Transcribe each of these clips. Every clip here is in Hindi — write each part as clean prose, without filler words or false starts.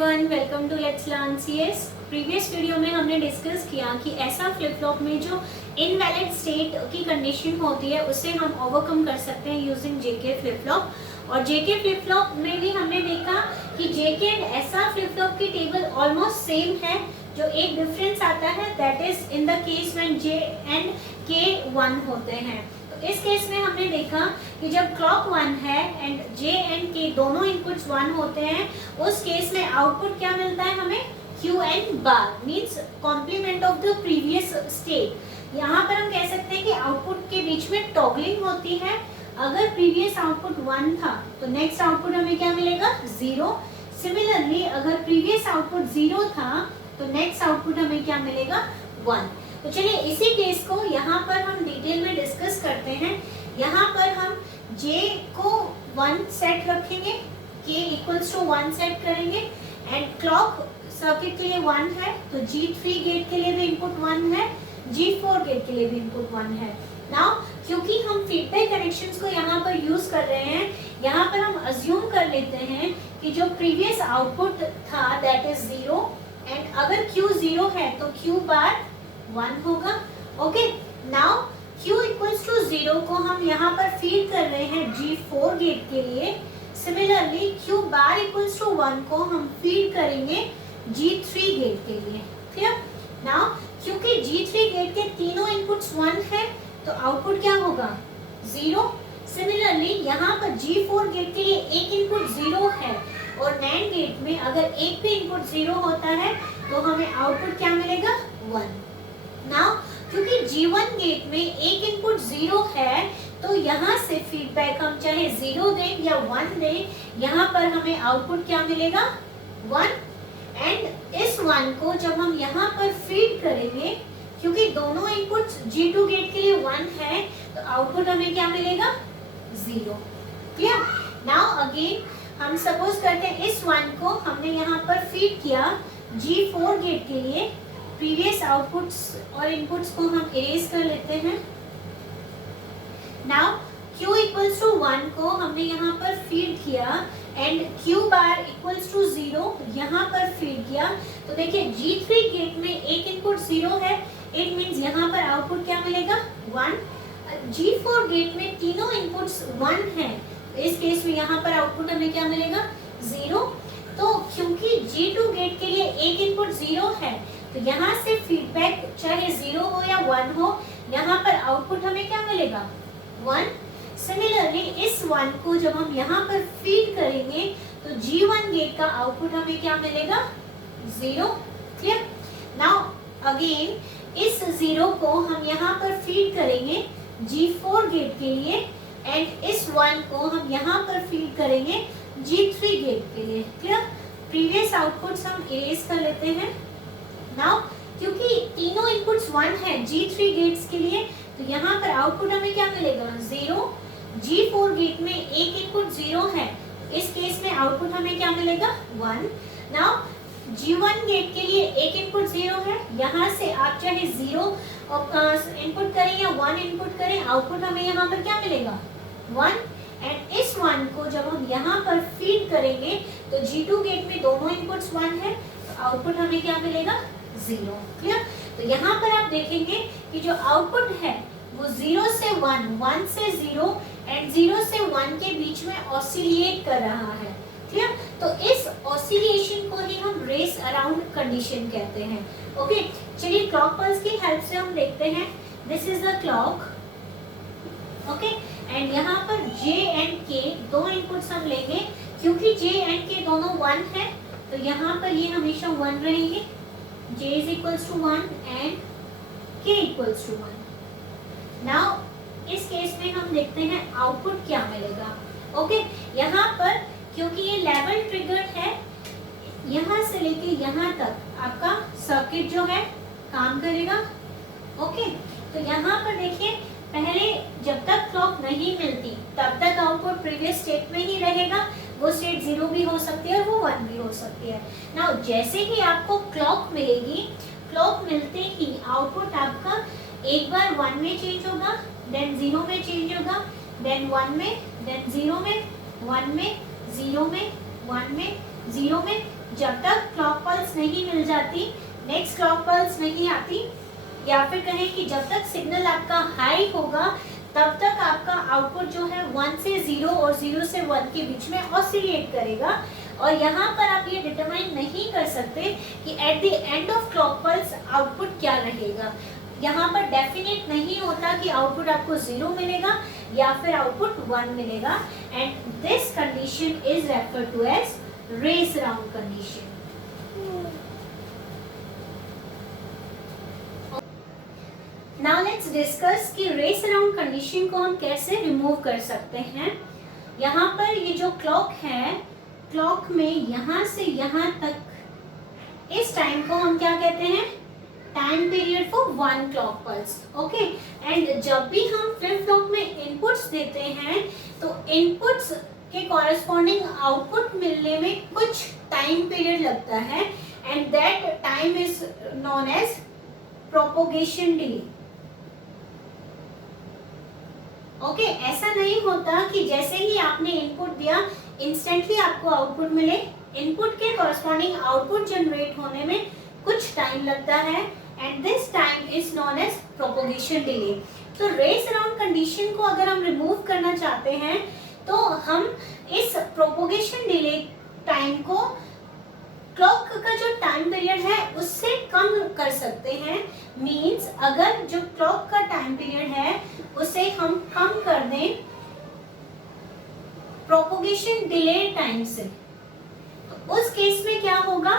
Everyone, welcome to let's learn CS. Previous video में हमने डिस्कस किया कि ऐसा फ्लिप फ्लॉप में जो इनवैलिड स्टेट की कंडीशन होती है उसे हम ओवरकम कर सकते हैं यूजिंग जेके फ्लिप फ्लॉप। और जेके फ्लिप फ्लॉप में भी हमने देखा कि जेके एंड ऐसा फ्लिप फ्लॉप की टेबल ऑलमोस्ट सेम है। जो एक डिफरेंस आता है that is in the case when J and के 1 होते हैं। इस केस में हमने देखा कि जब क्लॉक 1 है एंड जे एंड के दोनों इनपुट्स 1 होते हैं, उस केस में आउटपुट क्या मिलता है हमें, Q N bar means complement of the previous state. यहाँ पर हम कह सकते हैं कि आउटपुट के बीच में टॉगलिंग होती है। अगर प्रीवियस आउटपुट 1 था तो नेक्स्ट आउटपुट हमें क्या मिलेगा, 0। सिमिलरली अगर प्रीवियस आउटपुट 0 था तो नेक्स्ट आउटपुट हमें क्या मिलेगा, 1। तो चलिए इसी केस को यहाँ पर हम डिटेल में डिस्कस करते हैं। यहाँ पर हम J को 1 सेट रखेंगे, K इक्वल्स टू 1 सेट करेंगे एंड क्लॉक सर्किट के लिए 1 है तो G3 गेट के लिए भी इनपुट 1 है, G4 गेट के लिए भी इनपुट 1 है। नाउ क्योंकि हम फीडबैक कनेक्शंस को यहाँ पर यूज कर रहे हैं, यहाँ पर हम अज्यूम कर लेते हैं कि जो प्रीवियस आउटपुट था दैट इज 0 एंड अगर Q 0 है तो Q बार 1 होगा। Okay, now Q equals to 0 को हम यहाँ पर फीड कर रहे हैं G4 गेट के लिए। Similarly Q bar equals to 1 को हम फीड करेंगे G3 गेट के लिए। क्लियर? नाउ क्योंकि G3 गेट के तीनों इनपुट्स 1 है तो आउटपुट क्या होगा, 0। सिमिलरली यहाँ पर G4 गेट के लिए एक इनपुट 0 है और NAND गेट में अगर एक भी इनपुट 0 होता है तो हमें आउटपुट क्या मिलेगा, 1। नाउ क्योंकि G1 गेट में एक इनपुट 0 है तो यहाँ से फीडबैक हम चाहे 0 दें या 1 दें, यहाँ पर हमें आउटपुट क्या मिलेगा, 1। एंड इस 1 को जब हम यहाँ पर फीड करेंगे, क्योंकि दोनों इनपुट्स G2 गेट के लिए 1 है तो आउटपुट हमें क्या मिलेगा, 0। क्लियर? नाउ अगेन हम सपोज करते हैं इस 1 को हमने यहाँ पर फीड किया G4 गेट के लिए। प्रीवियस आउटपुट्स और इनपुट्स को हम इरेज कर लेते हैं। नाउ Q इक्वल्स टू 1 को हमने यहाँ पर फीड किया and Q bar equals to 0 यहाँ पर फीड किया। तो देखिए G3 गेट में एक इनपुट 0 है, इट मींस यहाँ पर आउटपुट क्या मिलेगा, 1। G4 गेट में तीनों इनपुट्स 1 हैं, इस केस में यहाँ पर आउटपुट हमें क्या मिलेगा, 0। तो क्योंकि G2 गेट के लिए एक इनपुट 0 है तो यहाँ से फीडबैक चाहे 0 हो या 1 हो, यहाँ पर आउटपुट हमें क्या मिलेगा, 1। सिमिलरली इस 1 को जब हम यहाँ पर फीड करेंगे तो G1 गेट का आउटपुट हमें क्या मिलेगा, 0। क्लियर? नाउ अगेन इस 0 को हम यहाँ पर फीड करेंगे G4 गेट के लिए एंड इस 1 को हम यहाँ पर फीड करेंगे G3 गेट के लिए। क्लियर? प्रीवियस आउटपुट्स हम इरेज कर लेते हैं। नाउ क्योंकि तीनों इनपुट्स 1 है G3 गेट्स के लिए तो यहाँ पर आउटपुट हमें क्या मिलेगा, 0। G4 गेट में एक इनपुट 0 है, इस केस में आउटपुट हमें क्या मिलेगा, 1। नाउ G1 गेट के लिए एक इनपुट 0 है, यहाँ से आप चाहे 0 इनपुट करें या 1 इनपुट करें, आउटपुट हमें यहाँ पर क्या मिलेगा, 1। एंड इस 1 को जब हम यहाँ पर फीड करेंगे तो G2 गेट में दोनों इनपुट्स 1 है तो आउटपुट हमें क्या मिलेगा, 0। क्लियर? तो यहाँ पर आप देखेंगे कि जो आउटपुट है वो 0 से 1, 1 से 0 एंड 0 से 1 के बीच में ऑसिलेट कर रहा है। क्लियर? तो इस ऑसिलेशन को ही हम रेस अराउंड कंडीशन कहते हैं। ओके, चलिए क्लॉक पल्स की हेल्प से हम देखते हैं। This is the clock. Okay, and यहाँ पर J एंड K दो इनपुट्स हम लेंगे। क्योंकि J एंड K दोनों 1 है तो यहाँ पर ये हमेशा 1 रहेंगे। J is equals to 1 and K equals to 1। Now इस केस में हम देखते हैं आउटपुट क्या मिलेगा। ओके, यहाँ पर क्योंकि ये लेवल ट्रिगर्ड है, यहाँ से लेके यहाँ तक आपका सर्किट जो है काम करेगा। ओके, तो यहाँ पर देखिए पहले जब तक क्लॉक नहीं मिलती तब तक आउटपुट प्रीवियस स्टेट में ही रहेगा। वो स्टेट 0 भी हो सकती है और वो 1 भी हो सकती है। नाउ जैसे ही आपको क्लॉक मिलेगी, क्लॉक मिलते ही आउटपुट आपका एक बार 1 में चेंज होगा, देन 0 में चेंज होगा, देन 1 में, देन 0 में, 1 में, 0 में, 1 में, 0 में, जब तक क्लॉक पल्स नहीं मिल जाती, नेक्स्ट क्लॉक पल्स नहीं आती, या फिर कहें कि जब तक सिग्नल आपका हाई होगा तब तक आपका आउटपुट जो है 1 से 0 और 0 से 1 के बीच में ऑसिलेट करेगा। और यहाँ पर आप ये डिटरमाइन नहीं कर सकते कि at the end of clock pulse output क्या रहेगा। यहाँ पर डेफिनेट नहीं होता कि आउटपुट आपको 0 मिलेगा या फिर आउटपुट 1 मिलेगा। And this condition is referred to as race around condition. Now let's discuss कि रेस अराउंड कंडीशन को हम कैसे रिमूव कर सकते हैं। यहाँ पर ये जो क्लॉक है, क्लॉक में यहाँ से यहाँ तक इस टाइम को हम क्या कहते हैं, time period for 1 clock pulse. Okay, and जब भी हम फ्लिप फ्लॉप में इनपुट्स देते हैं तो इनपुट्स के कॉरेस्पॉन्डिंग आउटपुट मिलने में कुछ टाइम पीरियड लगता है and that time is known as propagation delay. Okay, ऐसा नहीं होता कि जैसे ही आपने इनपुट दिया इंस्टेंटली आपको आउटपुट मिले। इनपुट के कॉरेस्पॉन्डिंग आउटपुट जनरेट होने में कुछ टाइम लगता है and this time is known as propagation delay. तो रेस अराउंड कंडीशन को अगर हम रिमूव करना चाहते हैं तो हम इस प्रोपोगेशन डिले टाइम को क्लॉक का जो टाइम पीरियड है उससे कम कर सकते हैं। मींस अगर जो क्लॉक का टाइम पीरियड है उसे हम कम कर दें प्रोपोगेशन डिले टाइम से, तो उस केस में क्या होगा,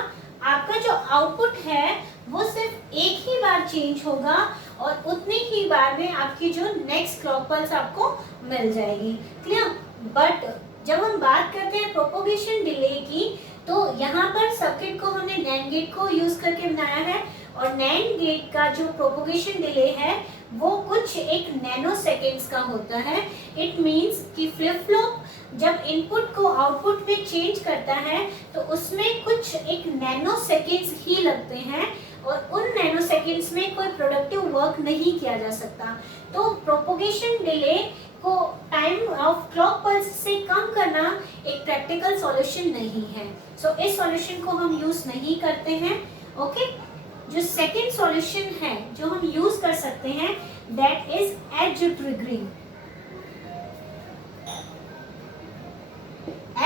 आपका जो आउटपुट है वो सिर्फ एक ही बार चेंज होगा और उतनी ही बार में आपकी जो नेक्स्ट क्लॉक पल्स आपको मिल जाएगी। क्लियर? बट जब हम बात करते हैं प्रोपोगेशन डिले की तो यहाँ पर सर्किट को हमने नैंड गेट को यूज करके बनाया है और नैंड गेट का जो प्रोपोगेशन डिले है वो कुछ एक नैनो सेकेंड्स का होता है। इट मींस कि फ्लिप फ्लॉप जब इनपुट को आउटपुट में चेंज करता है तो उसमें कुछ एक नैनो सेकेंड्स ही लगते हैं और उन नैनो सेकेंड्स में कोई प्रोडक्टिव वर्क नहीं किया जा सकता। तो प्रोपोगेशन डिले को टाइम ऑफ क्लॉक पल्स से कम करना एक प्रैक्टिकल सॉल्यूशन नहीं है। सो इस सॉल्यूशन को हम यूज नहीं करते हैं। ओके, जो सेकेंड सॉल्यूशन है जो हम यूज कर सकते हैं that is edge triggering.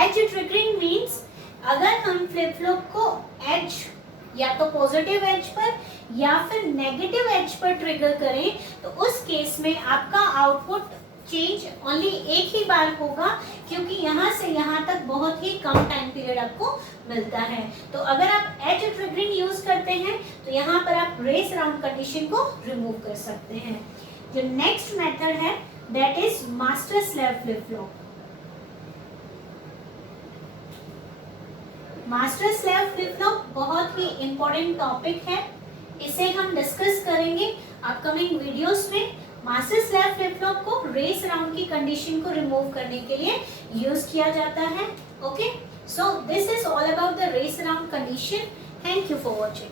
Edge triggering means अगर हम फ्लिप फ्लॉप को एज या तो पॉजिटिव एज पर या फिर नेगेटिव एज पर ट्रिगर करें तो उस केस में आपका आउटपुट चेंज ओनली एक ही बार होगा क्योंकि यहाँ से यहाँ तक बहुत ही कम टाइम पीरियड आपको मिलता है। तो अगर आप एज ट्रिगरिंग यूज करते हैं तो यहाँ पर आप रेस अराउंड कंडीशन को रिमूव कर सकते हैं। जो नेक्स्ट मेथड है that is master slave flip flop. Master slave flip flop बहुत ही इंपॉर्टेंट टॉपिक है, इसे हम डिस्कस करेंगे अपकमिंग वीडियोस में। मास्टर स्लेव फ्लिप फ्लॉप को रेस अराउंड की कंडीशन को रिमूव करने के लिए यूज किया जाता है। Okay, so this is all about the race around condition. Thank you for watching.